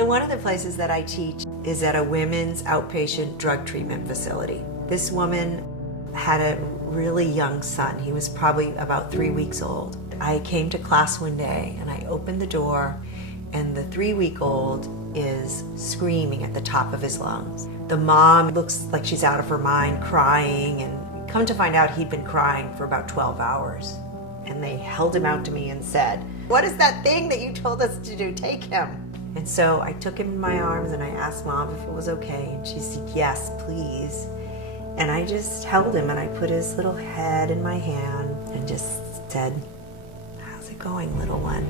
So one of the places that I teach is at a women's outpatient drug treatment facility. This woman had a really young son. He was probably about 3 weeks old. I came to class one day and I opened the door and the 3-week-old is screaming at the top of his lungs. The mom looks like she's out of her mind, crying, and come to find out he'd been crying for about 12 hours. And they held him out to me and said, "What is that thing that you told us to do? Take him." And so I took him in my arms and I asked Mom if it was okay. And she said, "Yes, please." And I just held him and I put his little head in my hand and just said, "How's it going, little one?"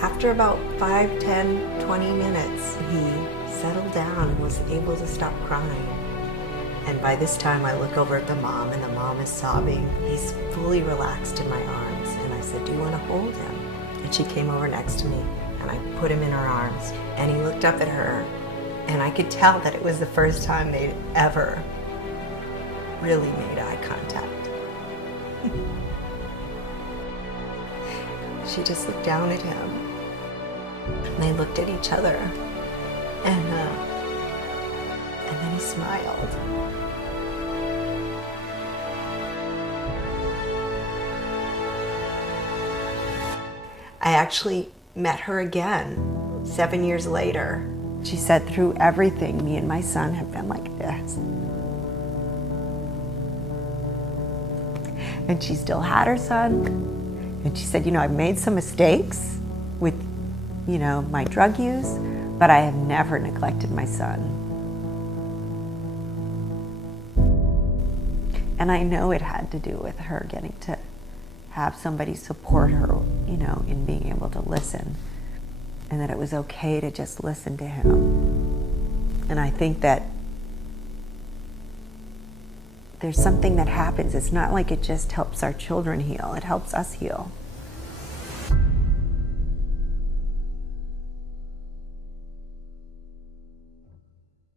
After about 5, 10, 20 minutes, he settled down and was able to stop crying. And by this time I look over at the mom and the mom is sobbing. He's fully relaxed in my arms. And I said, "Do you want to hold him?" And she came over next to me and I put him in her arms. And he looked up at her and I could tell that it was the first time they'd ever really made eye contact. She just looked down at him and they looked at each other and then he smiled. I actually met her again 7 years later. She said, "Through everything, me and my son have been like this." And she still had her son. And she said, "I've made some mistakes with, my drug use, but I have never neglected my son." And I know it had to do with her getting to have somebody support her, in being able to listen. And that it was okay to just listen to him. And I think that there's something that happens. It's not like it just helps our children heal. It helps us heal.